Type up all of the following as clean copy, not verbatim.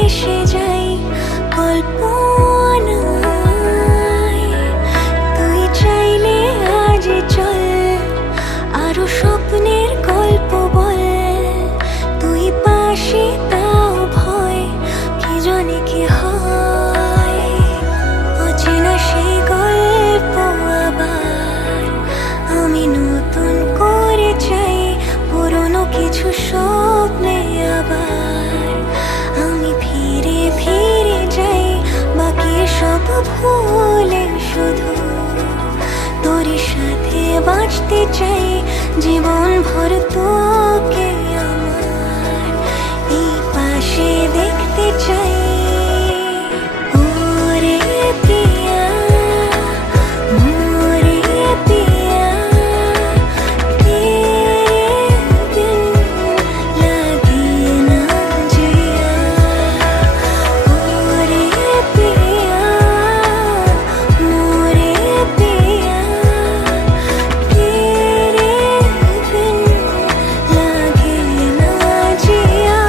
ভেসে যাই কল্পনায়। তুই চাইলে আজ চল আরো স্বপ্নের গল্প বল। তুই পাশে তাও ভয়, কি জানি কি হয়। অচেনা সেই গল্প আবার আমি নতুন করে চাই। পুরনো কিছু স্বপ্নে আবার আমি ফিরে ফিরে যাই। বাকি সব ভুলে শুধু তোর সাথে বাঁচতে চাই। জীবন ভর তোকে আমার এই পাশে দেখতে চাই। ওরে পিয়া মোরে পিয়া, তেরে বিন লাগে না জিয়া। ওরে পিয়া মোরে পিয়া, तेरे बिन लागे ना जिया।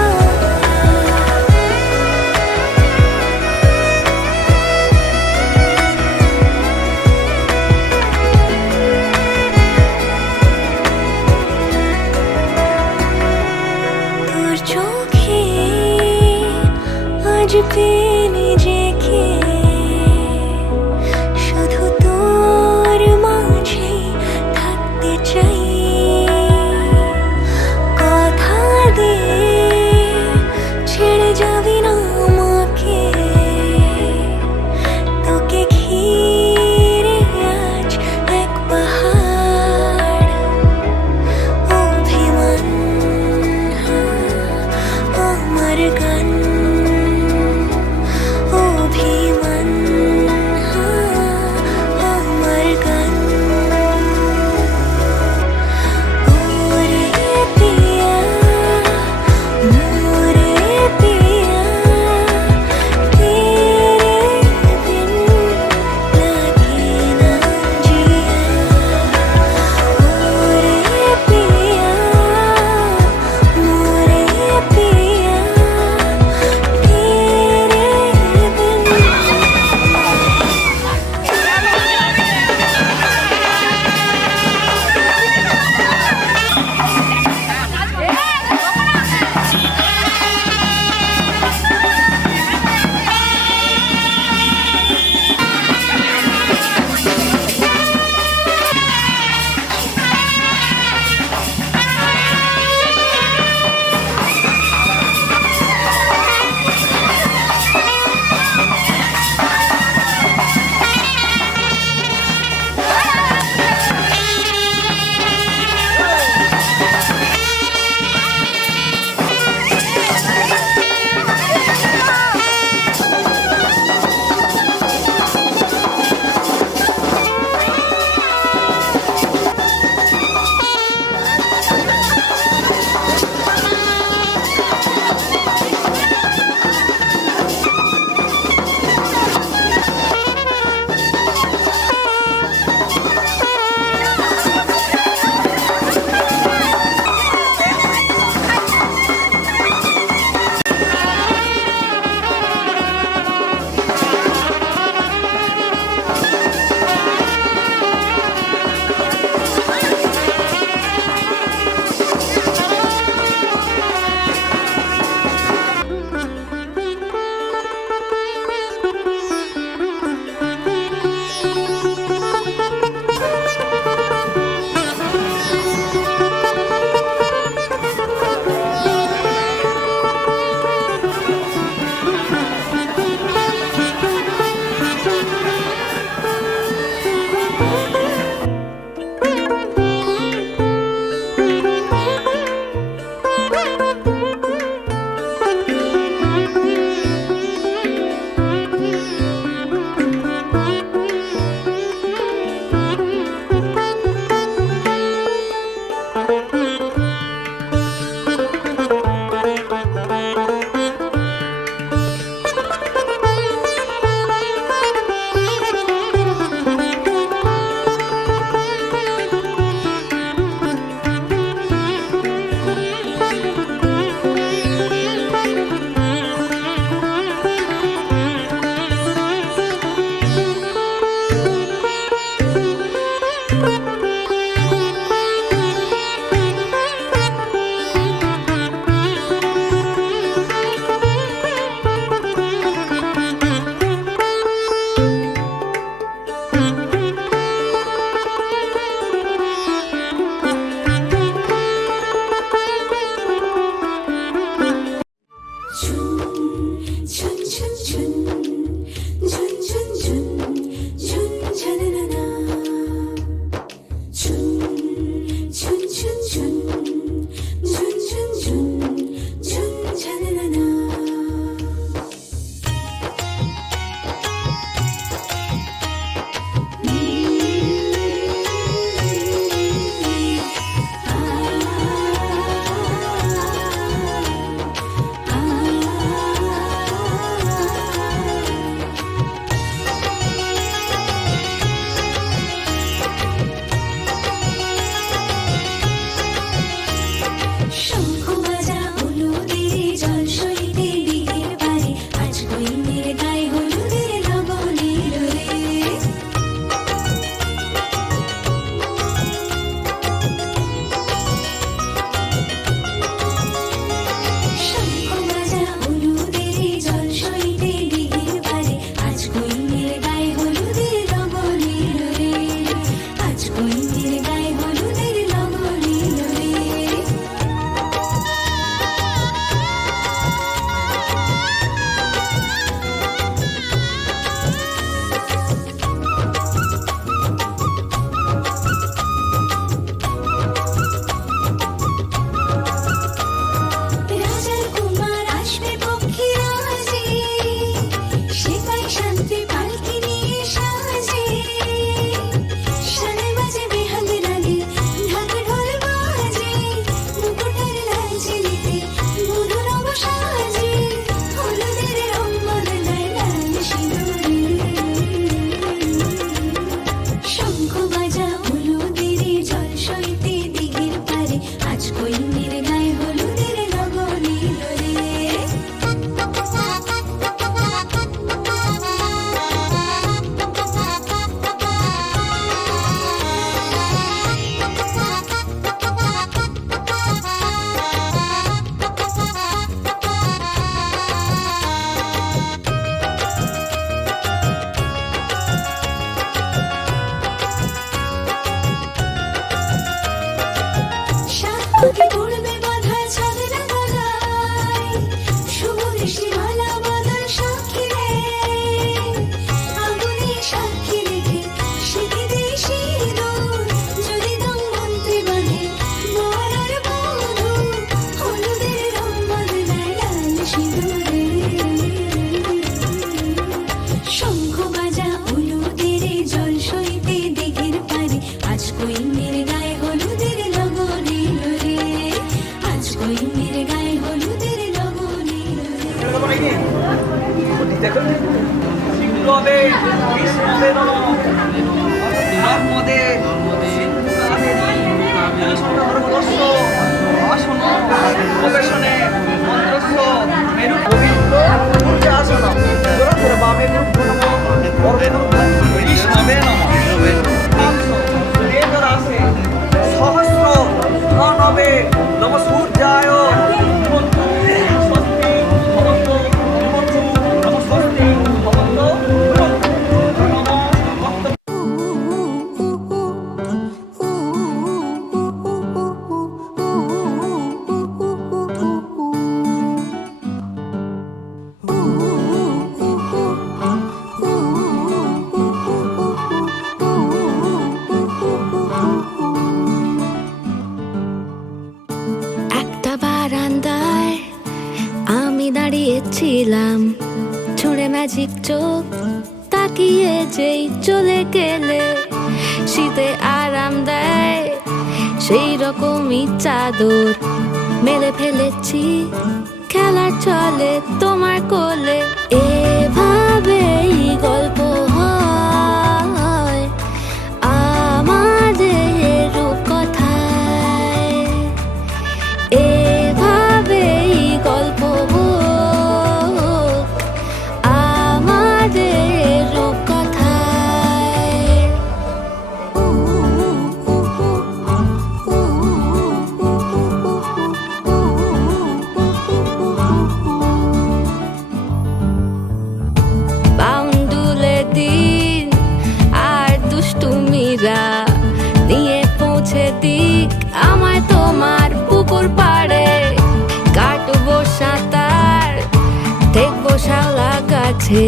তোর চোখে আজ পেয়ে নিজেকে, শুধু তোর মাঝে থাকতে চাই। কথা দে ছেড়ে যাবি না আমাকে। তোকে ঘিরে আজ এক পাহাড় অভিমান, আমার গান গায়ে হলুদের লগনে সিংহদে কৃষ্ণদে নমঃ নর্মদে সিন্ধুকাবেরী আসন উপবেশনে মন্ত্রস্য মেরু গোবিন্দ সূর্যাসনম বামে কৃষ্ণদে নমঃ রাসে সহস্র ধনবে নম সূর্যায় স্বস্তি ভবন্তু নম স্বস্তি ভবন্তু নম ভক্ত একটা বারান্দায় আমি দাঁড়িয়েছিলাম, ছুঁড়ে ম্যাজিক চোখ তাকিয়ে যেই চলে গেলে, শীতে আরাম দেয় সেই রকমই চাদর মেলে ফেলেছি, খেলা চলে তোমার কোলে। এভাবেই গল্প হয় আমাদের রূপকথায়, এভাবেই গল্প হোক আমাদের রূপকথায়। বাউন্ডুলে দিন আর দুষ্টুমিরা নিয়ে পৌঁছে দিক আমায় তোমার পুকুর পাড়ে, কাটবো সাঁতার দেখবো শাওলা গাছে,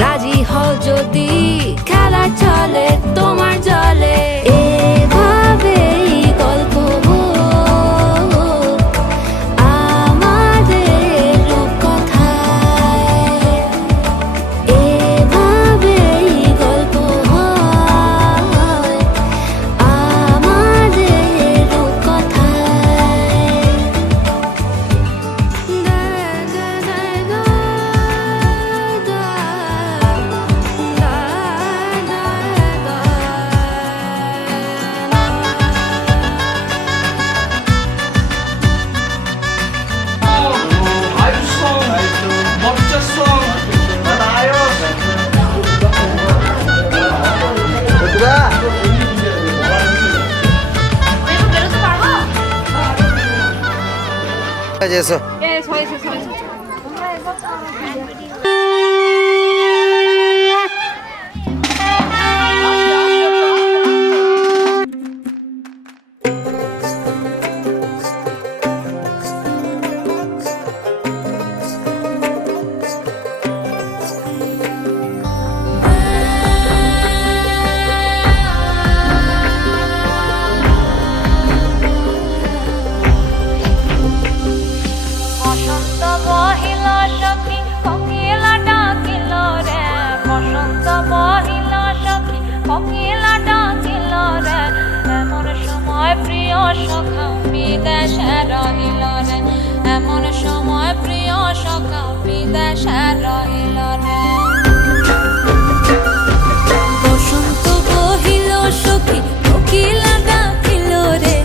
রাজি হও যদি খেলা চলে তোমার জলে। এভাবেই গল্প হোক আমাদের রূপকথায়, এভাবেই গল্প হয় আমাদের রূপকথায়। আয়ুষ্যং বর্চস্বং তদায়স এসো বসন্ত বহিল সখী কোকিলা ডাকিল রে, বসন্ত বহিল সখী কোকিলা ডাকিল রে, এমন সময় প্রিয় সখা বিদেশে রহিল রে, এমন সময় প্রিয় সখা বিদেশে রহিল রে। বসন্ত বহিল সখী কোকিলা ডাকিল রে,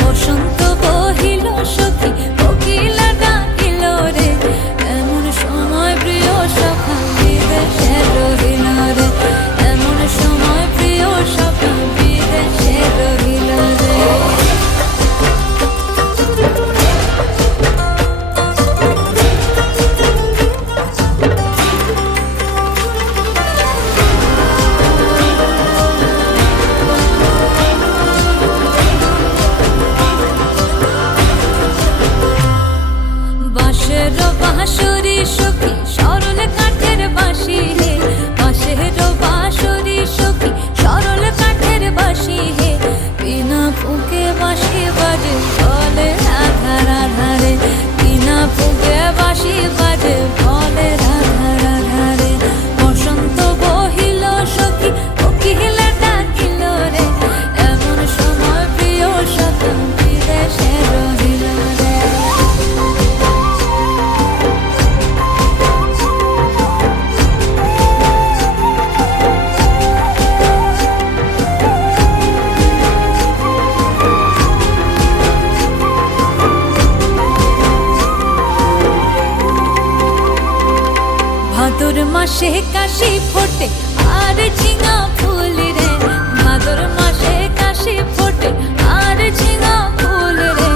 বসন্ত বহিল সখী কোকিলা ডাকিল রে, এমন সময় প্রিয় সখা বিদেশে রহিল রে, এমন সময় প্রিয় সখা বিদেশে রহিল রে। বাঁশের বাঁশরি সখী সরল কাঠের বাঁশি হে, বাঁশের বাঁশরি সখী সরল কাঠের বাঁশি হে, বিনা ফুঁকে বাঁশি বাজে বলে রাধা রাধা রে, বিনা ফুঁকে বাঁশি বাজে বলে রাধা রাধা রে। বসন্ত বহিল সখী কোকিলা ডাকিল রে, এমন সময় প্রিয় সখা বিদেশে রহিল রে। মাসে কাশি ফোটে আর ঝিঙা ফুল রে, ভাদর মাসে কাশি ফোটে আর ঝিঙা ফুল রে।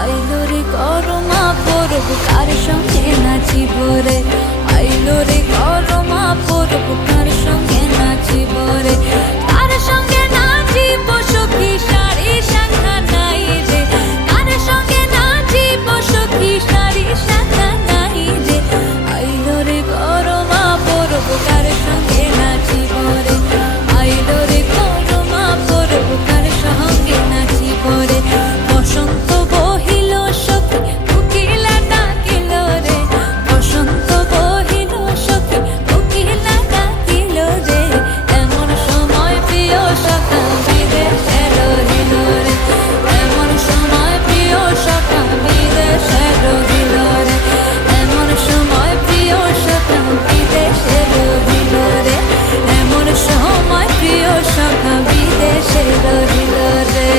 আইলো রে করমা পরব কার সঙ্গে নাচিব রে, আইলো রে করমা পরব কার সঙ্গে নাচিব রে। কার সঙ্গে নাচিব সখী সারি শাখা নাই রে, কার সঙ্গে নাচিব সখী সারি শাখা নাই রে। আইলো রে করমা পরব কার সঙ্গে নাচিব রে, আইলো রে করমা পরব কার সঙ্গে নাচিব রে। বসন্ত বহিল সখী কোকিলা ডাকিল রে, বসন্ত বহিল সখী কোকিলা ডাকিল রে। এমন সময় প্রিয় সখা বিদেশে রহিল রে, এমন সময় প্রিয় সখা বিদেশে রহিল রে, এমন সময় প্রিয় সখা বিদেশে রহিল রে, এমন সময় প্রিয় সখা বিদেশে রহিল রে।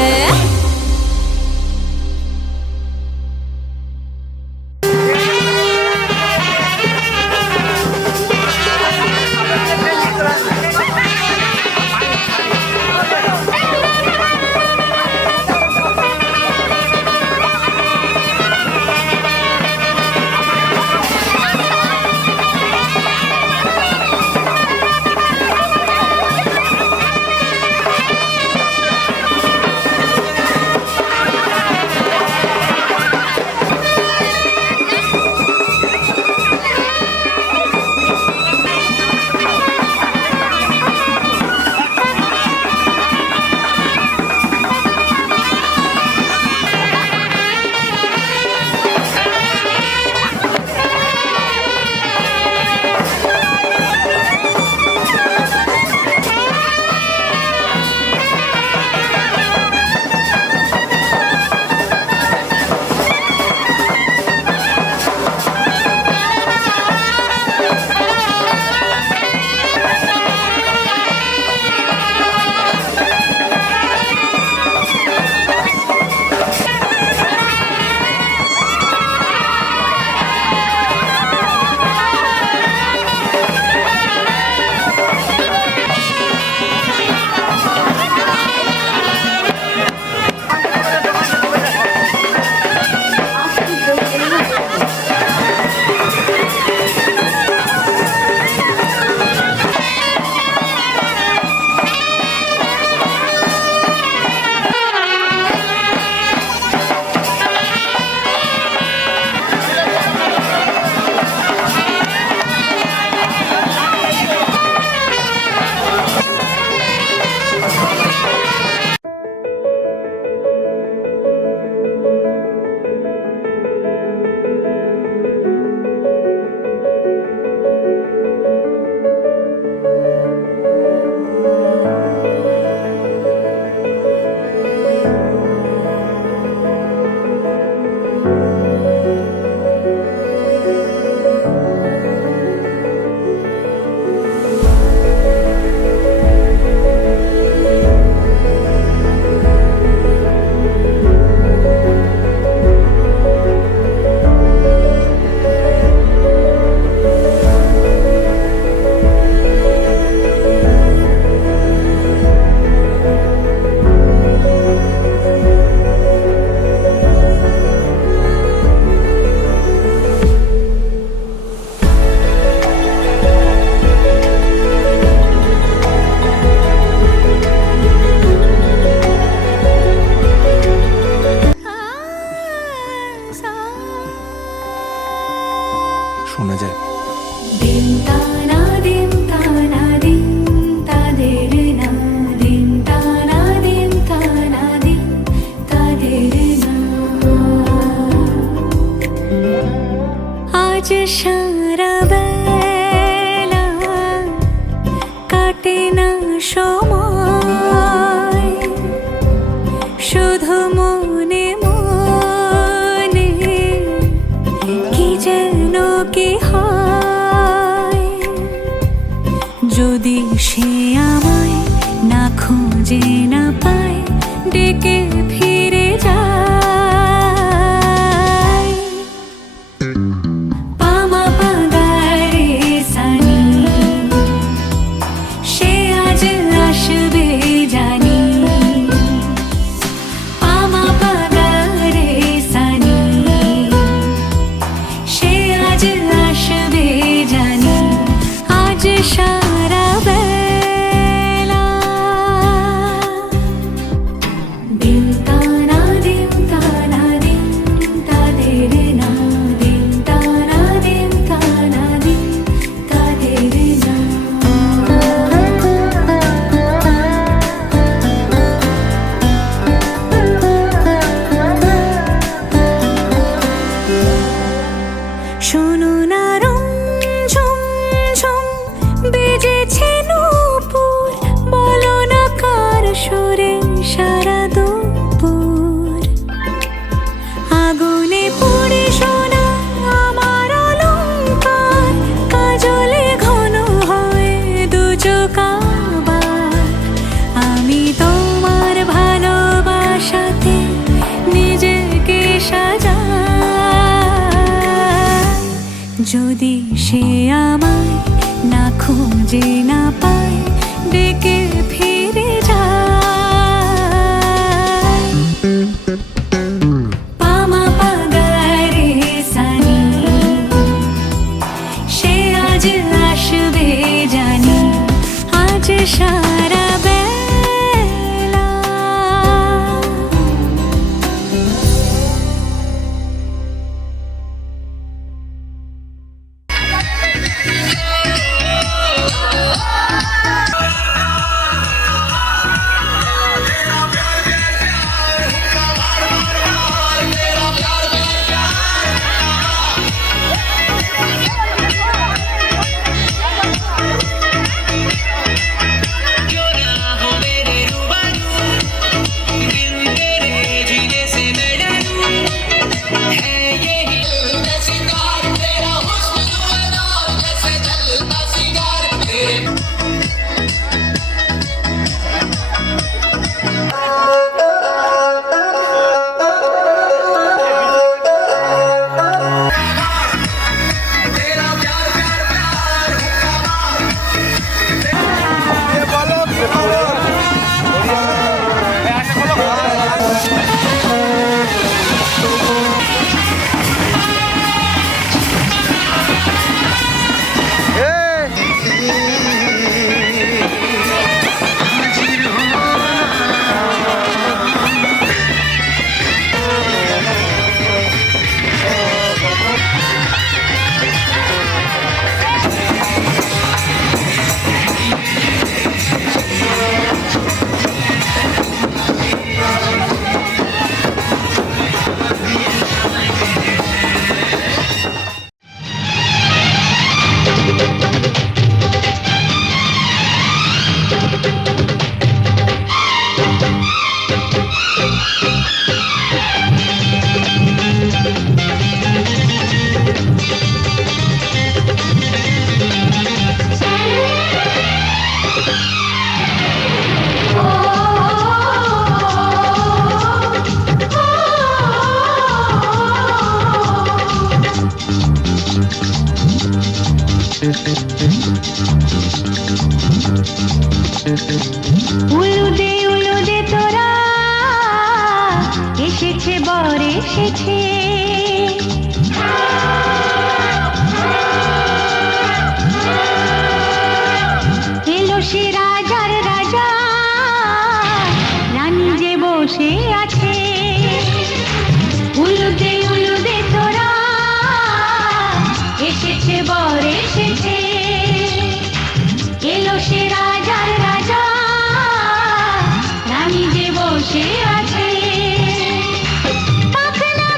শোনা যায়। দিন তানা দিন তানা দিন তাদের না, দিন তানা দিন তানা দিন তাদের না। আজ সারা বেলা কাটে না সময়, শুধু মনে মনে কি যেন কি হয়। যদি সে আমায় না খুঁজে না পায়, ডেকে ফিরে যায়। পামা পাগারে সানি শোনো না রুম ঝুম ঝুম বেজেছে নূপুর, বলো না কার সুরে সারা দুপুর। আগুনে পুড়ে সোনা আমার অলংকার, কাজলে ঘন হয় দু চোখ আবার। আমি তোমার ভালোবাসাতে নিজেকে সাজাই, যদি সে আমায় না খুঁজে না পায় ডেকে ফিরে যায়। পামা পাগারে সানি, সে আজ আসবে জানি, আজ সারা বেলা। উলুদে তোরা এসেছে, বর এসেছে। এলো সে রাজার রাজা, রানী যে বসে আছে। উলুদে তোরা এসেছে, বর এসেছে। এলো সে রাজার রাজা, রানী যে বসে আছে। পাখনা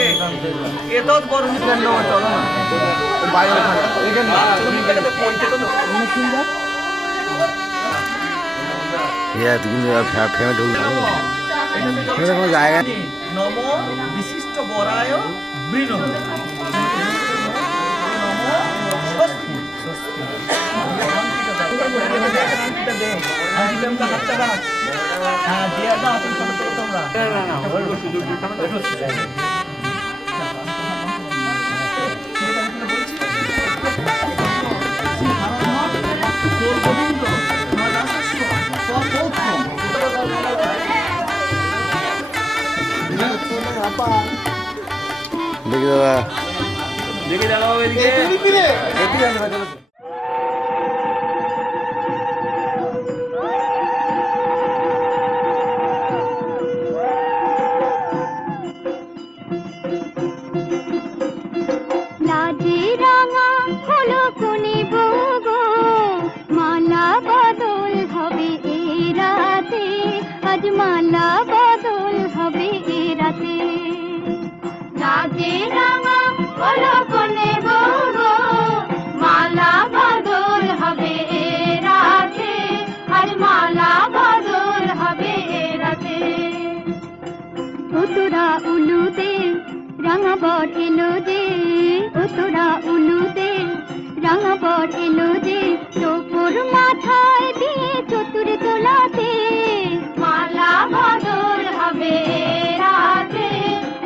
रे এতত গরম কেন চলো না বাইরে ওখানে এইখানে চলো তো পৌঁছে তো ইয়া তুমি ফেমে ঢুল এটা কোনো জায়গা নম বিশিষ্ট বরায় বৃণম দেখি দাদা দেখে দাঁড়াও এদিকে লাজে রাঙা হলো কোনে বগো মালা বদল হবে এ রাতে আজ মালা বদল হবে এ রাতে লাজে রাঙা হলো কোনে বগো মালা বদল হবে এ রাতে আজ মালা বদল হবে এ রাতে তোরা উলুতে রাঙা বর এলো যে তোরা উলুতে রাঙা বর এলো যে তোর মাথায় দিয়ে চতুর তোলাতে মালা বদল হবে রাতে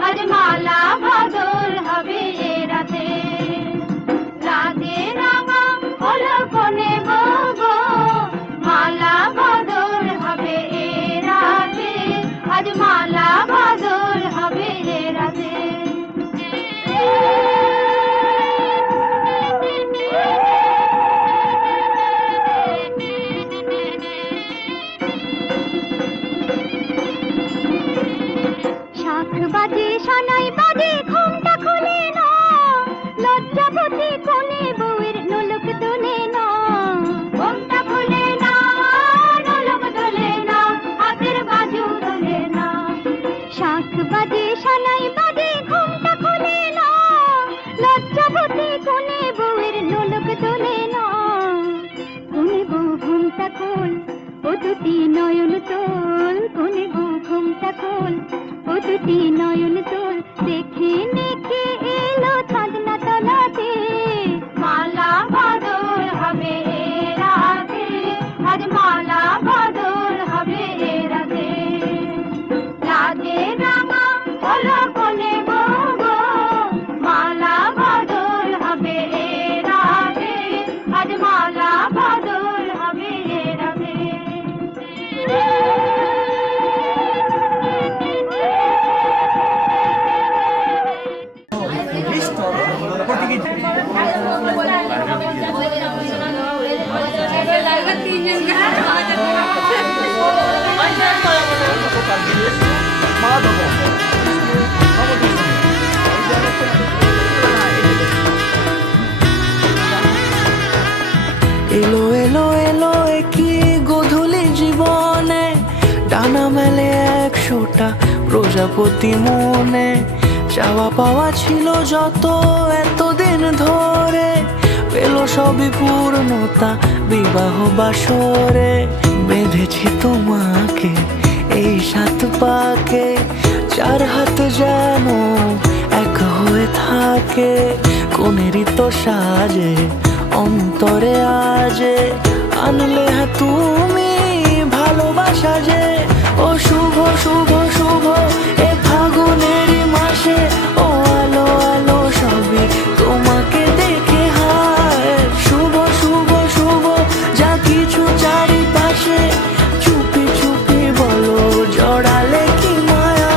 আজ মালা বদল হবে রাতে রাতে রাঙা হলো কোনে বগো মালা বদল হবে রাতে আজ মালা বদল হবে রাতে শাখ বাজে সানাই বাজে ঘুমটা খুলে না লজ্জাবতী কোনে বউয়ের নোলক তোলে না ঘুমটা খুলে না নোলক তোলে না হাতের বাজু তোলে না শাখ বাজে সানাই বাজে ঘুমটা খুলে না লজ্জাবতী কোনে বউয়ের নোলক তোলে না কোনে বউ ঘুমটা খোল ও দুটি নয়ন তোল কোনে বউ ঘুমটা খোল ও দুটি নয়ন তোল দেখে দেখে এলো চাঁদনা তলাতে মালা বদল হবে রাতে আজ মালা বদল হবে রাতে লাজে রাঙা হলো কোনে বগো মালা বদল হবে রাতে আজ মালা বদল হবে রাতে এলো এলো এলো কি গোধূলি জীবনে ডানা মেলে 100টা প্রজাপতি মনে চাওয়া পাওয়া ছিল যত এতদিন ধরে পেল সবই পূর্ণতা বিবাহ বাসরে বেঁধেছি তোমাকে এই 7 পাকে 4 হাত যেন এক হয়ে থাকে কোনেরই তো সাজে অন্তরে আজে আনলে তুমি ভালোবাসা যে ও শুভ শুভ শুভ এ ফাগুনেরই মাসে ও আলো আলো সবই তোমাকে দেখে হায় শুভ শুভ শুভ যা কিছু চারিপাশে চুপি চুপি বলো জড়ালে কি মায়া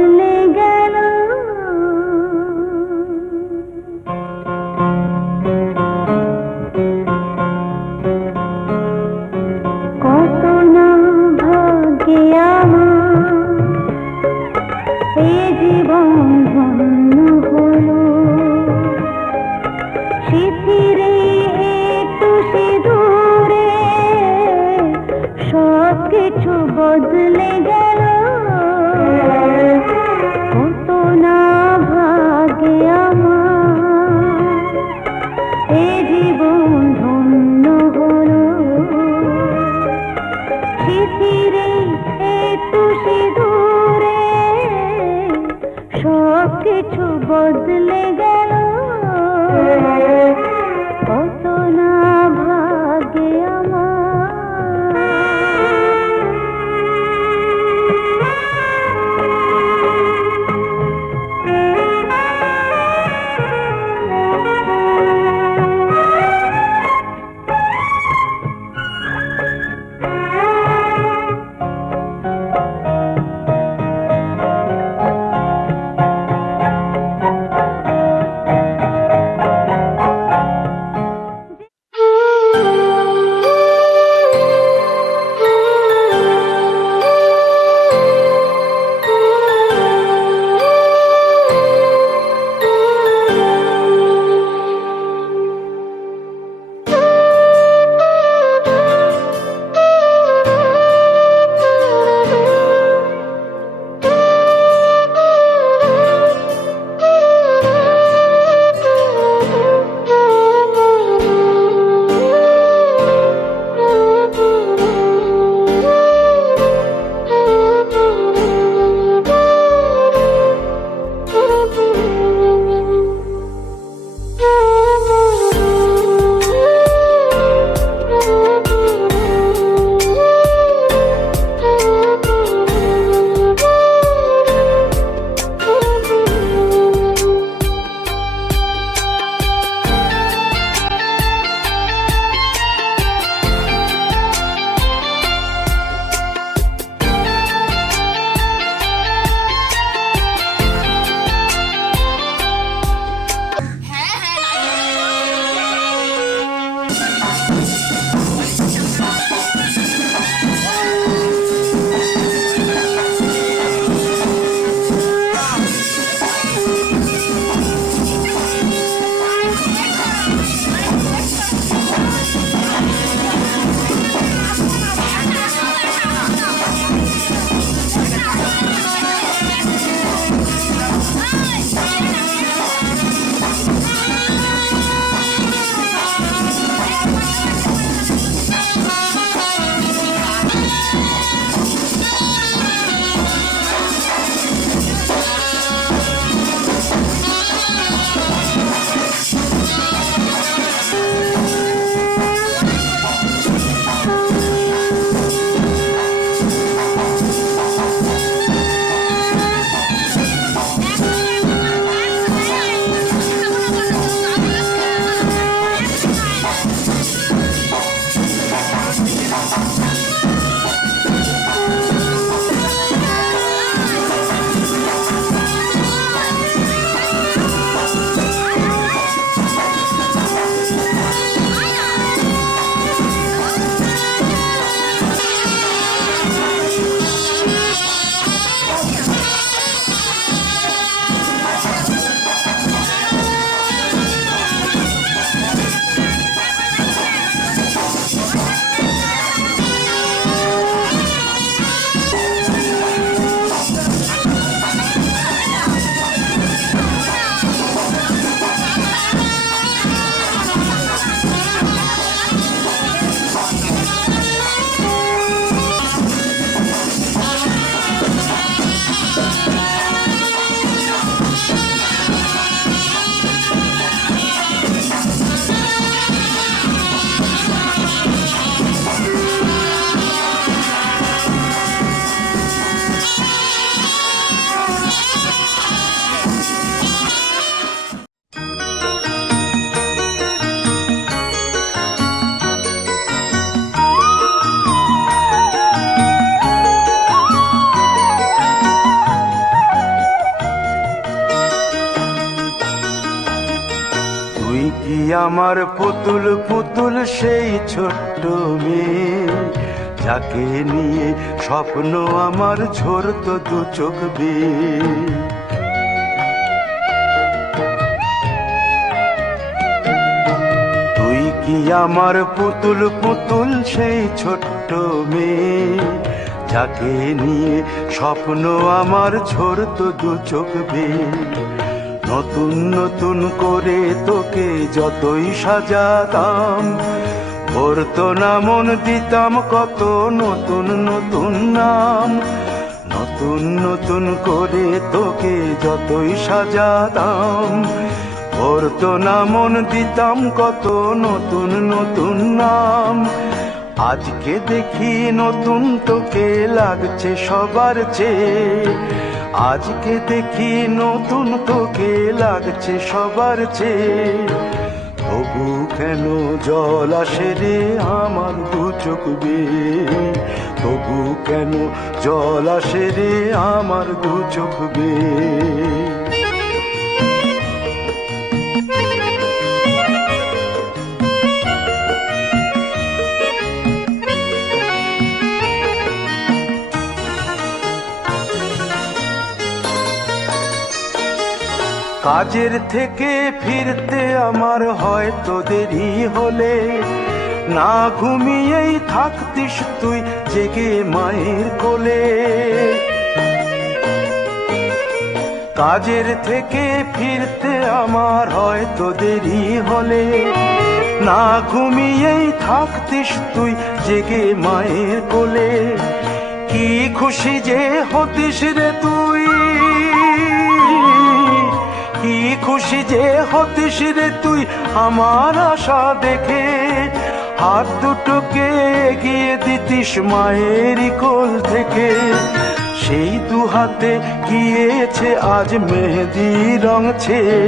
বদলে গেল কত না ভাগ্যে আমার এ জীবন ধন্য হলো শিথিরে একটু সিঁদুরে সব কিছু বদলে গেল কত না ভাগ্যে আমার এ জীবন ধন্য হলো শিথিরে একটু সিঁদুরে সব কিছু বদলে গেল কত না ভাগ্যে আমার পুতুল পুতুল সেই ছোট্ট মেয়ে, যাকে নিয়ে স্বপ্ন আমার ঝরতো দু চোখ বেয়ে। তুই কি আমার পুতুল পুতুল সেই ছোট্ট মেয়ে, যাকে নিয়ে স্বপ্ন আমার ঝরতো দু চোখ বেয়ে। নতুন নতুন করে তোকে যতই সাজাতাম, ভরতো না মন দিতাম কত নতুন নতুন নাম। নতুন নতুন করে তোকে যতই সাজাতাম, ভরতো না মন দিতাম কত নতুন নতুন নাম। আজকে দেখি নতুন তোকে লাগছে সবার চেয়ে, আজকে দেখি নতুন তোকে লাগছে সবার চেয়ে। তবু কেন জল আসে রে আমার দু চোখ বেয়ে, তবু কেন জল আসে রে আমার দু চোখ বেয়ে। কাজের থেকে ফিরতে আমার হয়তো দেরি হলে, না ঘুমিয়েই থাকতিস তুই জেগে মায়ের কোলে। কাজের থেকে ফিরতে আমার হয়তো দেরি হলে, না ঘুমিয়েই থাকতিস তুই জেগে মায়ের কোলে। কি খুশি যে হতিস রে তুই, কি খুশি যে হতিস রে তুই আমার আশা দেখে। হাত দুটোকে এগিয়ে দিতিস মায়েরই কোল থেকে, সেই দু হাতে গিয়েছে আজ মেহেদি রং ছেয়ে।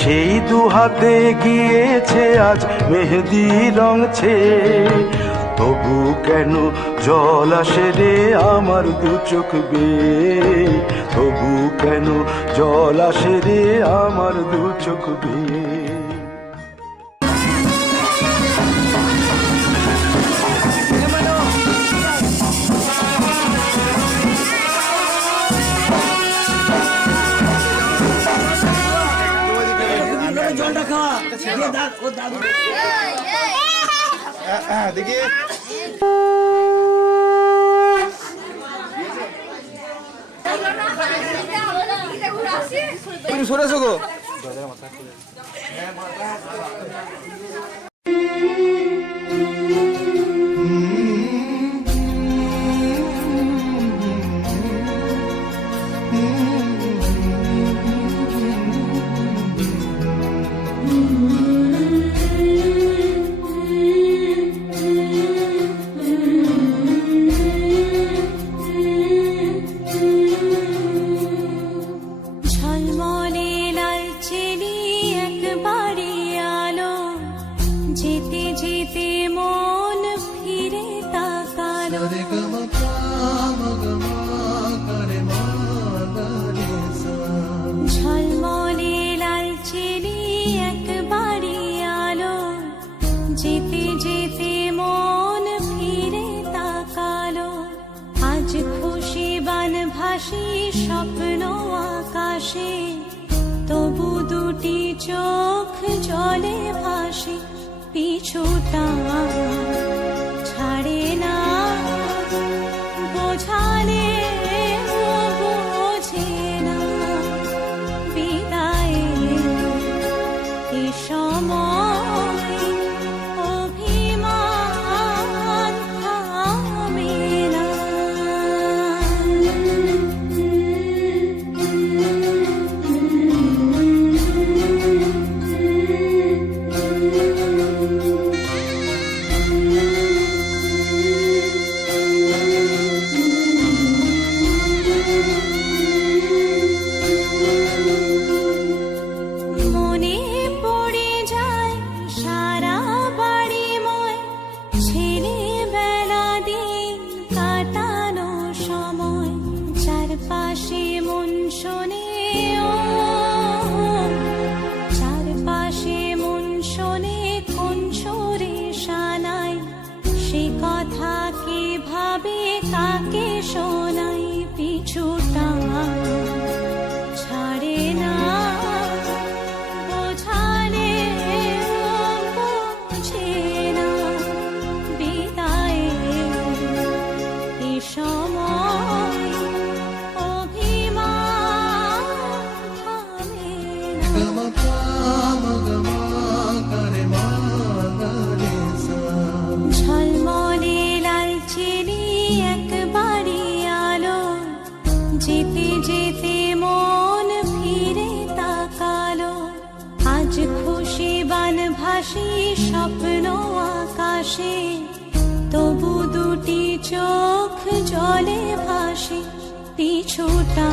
সেই দু হাতে গিয়েছে আজ মেহেদি রং ছেয়ে। তবু কেন জল আসে রে আমার দু চোখ বেয়ে, তবু কেন জল আসে রে আমার দু চোখ বেয়ে। দেখি তুমি সরেছো গো। ঝলমলে লালচেলি একবারে আলো, যেতে যেতে মন ফিরে তাকালো। ঝলমলে লালচেলি একবারে আলো, যেতে যেতে মন ফিরে তাকালো। আজ খুশি বানভাসি স্বপ্ন আকাশে, তবু দুটি চোখ জলে ভাসে। পিছুটা ছাড়ে না, বোঝালে বোঝে না। বিদায়ের এ সময় অভিমান থামে না। না বোঝালে বোঝে না বিদায়ে এ সময় অভিমান থামে না ঝলমলে লালচেনে একবারই আলো যেতে যেতে মন ফিরে তাকালো আজ খুশি বান ভাসি স্বপ্ন আকাশে তবু দুটি চোখ জলে ভাসে পিছুটা